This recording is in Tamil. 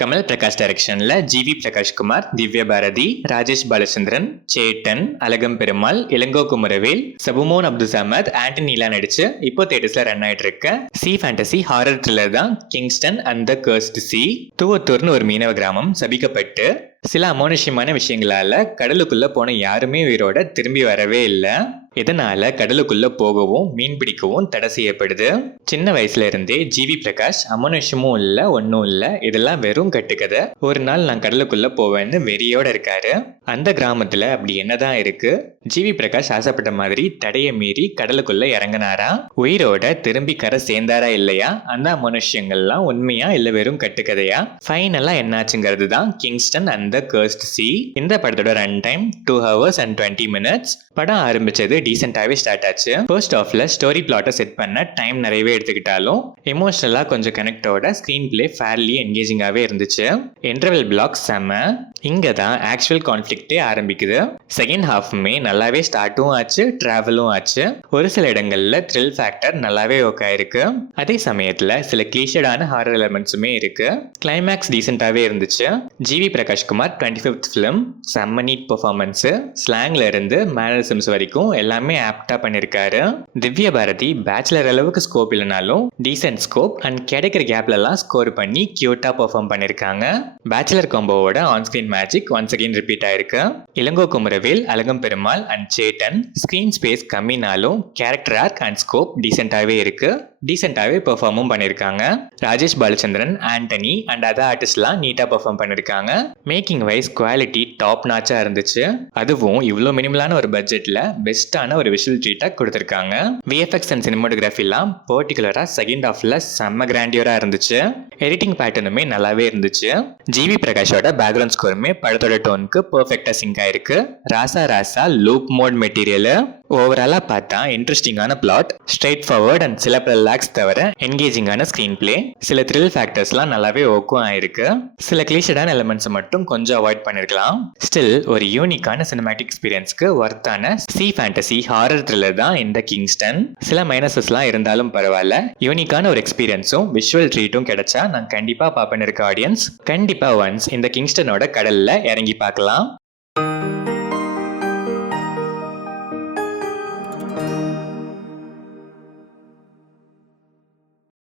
கமல் பிரகாஷ் டைரக்ஷன்ல ஜிவி பிரகாஷ் குமார், திவ்யா பாரதி, ராஜேஷ் பாலச்சந்திரன், சேட்டன், அழகம் பெருமாள், இளங்கோ குமரவேல், சபுமோன் அப்துசமத், ஆண்டனி நீலா நடிச்சு இப்போ தியேட்டர்ஸ்ல ரன் ஆயிட்டு இருக்க சி ஃபேண்டசி ஹாரர் த்ரில்லர் தான் Kingston and the cursed sea. தூவத்தூர்னு ஒரு மீனவ கிராமம் சபிக்கப்பட்டு சில அமானுஷ்யமான விஷயங்களால கடலுக்குள்ள போன யாருமே உயிரோட திரும்பி வரவே இல்லை. இதனால கடலுக்குள்ள போகவும் மீன் பிடிக்கவும் தடை செய்யப்படுது. சின்ன வயசுல இருந்தே ஜிவி பிரகாஷ் அமானுஷ்யமும் இல்ல ஒன்னும் இல்ல, இதெல்லாம் வெறும் கட்டுக்கதை, ஒரு நாள் நான் கடலுக்குள்ள போவேன்னு வெறியோட இருக்காரு. அந்த கிராமத்துல அப்படி என்னதான் இருக்கு? ஜிவி பிரகாஷ் ஆசைப்பட்ட மாதிரி தடையை மீறி கடலுக்குள்ள இறங்கினாரா? உயிரோட திரும்பி கரை சேர்ந்தாரா இல்லையா? அந்த அமானுஷ்யங்கள்லாம் உண்மையா இல்ல வெறும் கட்டுக்கதையா? ஃபைனலா என்னாச்சுங்கிறது தான் Kingston and the cursed C. இந்த படத்தோட run time 2 hours and 20 minutes. படம் ஆரம்பிச்சது டீசென்டாவே ஸ்டார்ட் ஆச்சு. ஃபர்ஸ்ட் ஆஃப்ல ஸ்டோரி பிளாட்டை செட் பண்ண டைம் நிறையவே எடுத்துக்கிட்டாலும் எமோஷனலா கொஞ்சம் கனெக்டோட ஸ்கிரீன் பிளே ஃபேர்லி என்கேஜிங்காவே இருந்துச்சு. இன்டர்வல் பிளாக் செம. இங்க தான் ஆக்சுவல் கான்ஃபிளிக்டே ஆரம்பிக்குது. செகண்ட் ஹாஃப்மே நல்லாவே ஸ்டார்ட்டும் ஆச்சு, டிராவலும் ஆச்சு. ஒரு சில இடங்கள்ல த்ரில் ஃபேக்டர் நல்லாவே ஒர்க் ஆயிருக்கு. அதே சமயத்துல சில கிளீஷடான ஹாரர் எலிமெண்ட்ஸுமே இருக்கு. கிளைமேக்ஸ் டீசென்டாவே இருந்துச்சு. ஜிவி பிரகாஷ் குமார் 25th ஃபிலிம், செம்ம நீட் பெர்ஃபார்மன்ஸ், ஸ்லாங்ல இருந்து மேனரிசம்ஸ் வரைக்கும் எல்லாமே ஆப்டா பண்ணிருக்காரு. திவ்யா பாரதி பேச்சுலர் அளவுக்கு ஸ்கோப் இல்லைனாலும் டீசென்ட் ஸ்கோப் அண்ட் கிடைக்கிற கேப்ல எல்லாம் ஸ்கோர் பண்ணி கியூட்டா பெர்ஃபார்ம் பண்ணிருக்காங்க. பேச்சுலர் காம்போவோட onscreen magic once again repeat ஆயிருக்கு. Ilango Kumaravel, Azhagam Perumal and Chetan screen space கம்மினாலும் கேரக்டர் ஆர்க் அண்ட் ஸ்கோப் டீசென்டாவே இருக்கு. டீசென்டாவே பெர்ஃபார்மும் பண்ணிருக்காங்க. ராஜேஷ் பாலச்சந்திரன், ஆண்டனி அண்ட் அதர் ஆர்டிஸ்ட்லாம் நீட்டா பெர்ஃபார்ம் பண்ணிருக்காங்க. மேக்கிங் வைஸ் குவாலிட்டி டாப் நாச்சா இருந்துச்சு. அதுவும் இவ்வளோ மினிமலான ஒரு பட்ஜெட்ல பெஸ்டான ஒரு விஷுவல் ட்ரீட்டா கொடுத்திருக்காங்க. விஎஃப்எக்ஸ் அண்ட் சினிமாட்டோகிராஃபிலாம் பர்டிகுலரா செகண்ட் ஹாஃப்ல செம்ம கிராண்டியரா இருந்துச்சு. எடிட்டிங் பேட்டர்னுமே நல்லாவே இருந்துச்சு. ஜிவி பிரகாஷோட பேக்ரவுண்ட் ஸ்கோருமே படத்தோட டோனுக்கு பெர்ஃபெக்டா சிங்க் ஆயிருக்கு. ராசா ராசா லூப் மோட் மெட்டீரியல். ஓவராலா பார்த்தா இன்ட்ரெஸ்டிங்கான பிளாட், ஸ்ட்ரெயிட் ஃபார்வர்ட் அண்ட் சில ரிலாக்ஸ் தவிர என்கேஜிங்கான ஸ்கிரீன் பிளே, சில த்ரில் ஃபேக்டர்ஸ்லாம் நல்லாவே ஒர்க்கும் ஆயிருக்கு. சில கிளீஷடான எலிமெண்ட்ஸ் மட்டும் கொஞ்சம் அவாய்ட் பண்ணிருக்கலாம். ஸ்டில் ஒரு யூனிக்கான சினிமேட்டிக் எக்ஸ்பீரியன்ஸ்க்கு ஒர்த்தான சி ஃபேண்டசி ஹாரர் த்ரில்லர் தான் இந்த கிங்ஸ்டன். சில மைனஸஸ்லாம் இருந்தாலும் பரவாயில்ல, யூனிக்கான ஒரு எக்ஸ்பீரியன்ஸும் விஷுவல் ட்ரீட்டும் கிடைச்சா நான் கண்டிப்பா பார்ப்பேன் இருக்க ஆடியன்ஸ். கண்டிப்பா ஒன்ஸ் இந்த கிங்ஸ்டனோட கடல்ல இறங்கி பார்க்கலாம்.